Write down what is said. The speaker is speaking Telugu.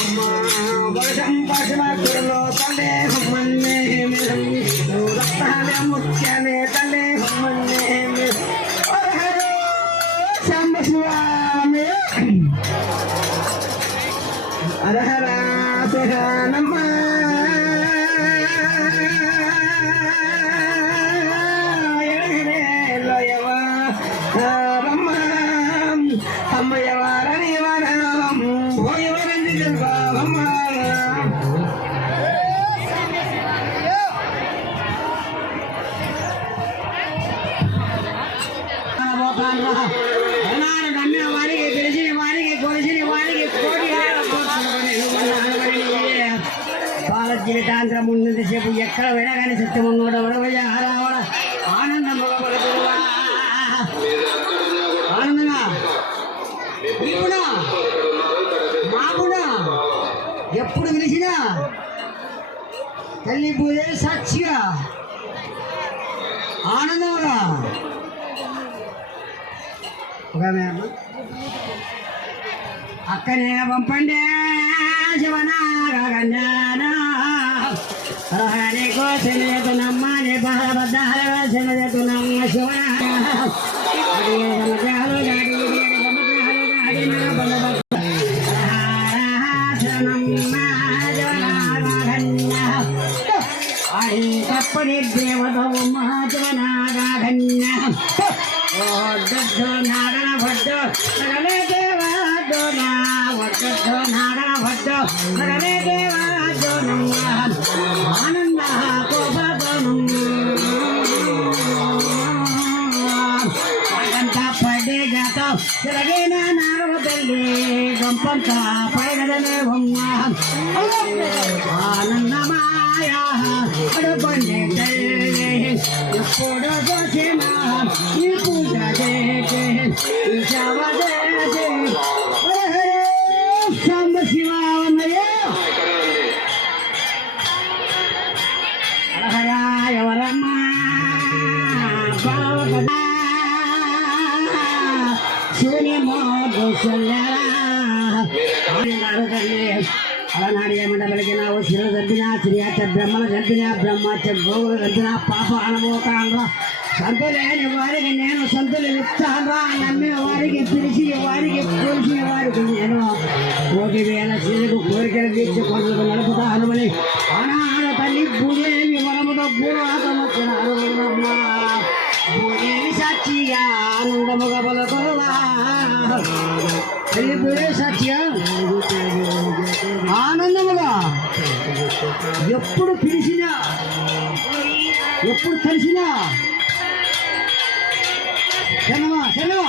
అమ్మా మన్నే రమణి కురలో మన్నే అమ్మయ్యవారని వరం పోయవరండి అమ్మ నమ్మిన వారికి తెలిసిన వారికి కొలిసిన వారికి కోటి బాల జీవితాంతరం ఉన్నది సేపు ఎక్కడ విడగాని సత్యమున్నోడ వరవయ హరావడ ఆనందం ఎప్పుడు పిలిచినా తల్లి పూజే సాక్షిగా. ఆనందంగా. అక్కనే పంపండి శివనాగన్నానా హరే కోసమేతునమ్మ నీ బహబద్ధార శివతునమ్మ శివన. తప్పని దేవతవు ఓ దొడ్డు నాగణ భడ్డు నగలే దేవా దోనా వడ్డు నాగణ భడ్డు నగలే దేవా దోనమ్మ ఆనంద పడే గంపంత పైనదనే ఆనందమాయ ওরা বসে মা পূজা দেখে যাওয়া দেখে Samba Shiba Sunny Mom, Sunny Mom, Sunny Mom, ಅಲನಾಡಿಯ ಮಂಡಲಕ್ಕೆ ನಾವು ಶಿರ ಗಂಟಿನ ಸಿರಿಯಾಚ ಬ್ರಹ್ಮನ ಗಂಟಿನ ಬ್ರಹ್ಮಾಚ ಗೋಗುಲ ಗಂಟಿನ ಪಾಪ ಅನುಭವಕಾಂಡ್ರ ಸಂತುಲೇನು ವಾರಿಗೆ ನೇನು ಸಂತುಲೆ ಲಿಪ್ತಾಂಡ್ರ ನಮ್ಮಿನ ವಾರಿಗೆ ತಿರುಗಿ ವಾರಿಗೆ ತಿರುಗಿ ವಾರಿಗೆ ಏನು ಹೋಗಿ ವೇಲ ಸಿರಿಗೂ ಕೋರಿಕೆಯ ದೀಕ್ಷೆ ಕೊಡಲು ನಡಪದ ಹನುಮನಿ ಹಣ ಹಣ ತಲ್ಲಿ ಭೂಮಿಯಲ್ಲಿ ಮನಮದ ಭೂರಾತ ಮತ್ತು ಅರುಣಮ್ಮ ಭೂಮಿ ಸಾಕ್ಷಿಯ ಆನಂದ ಮುಗ ಬಲ ಕೊರಲ ಸಾಕ್ಷಿಯ ఎప్పుడు పిలిచినా ఎప్పుడు కలిసినా. శనవా శనవా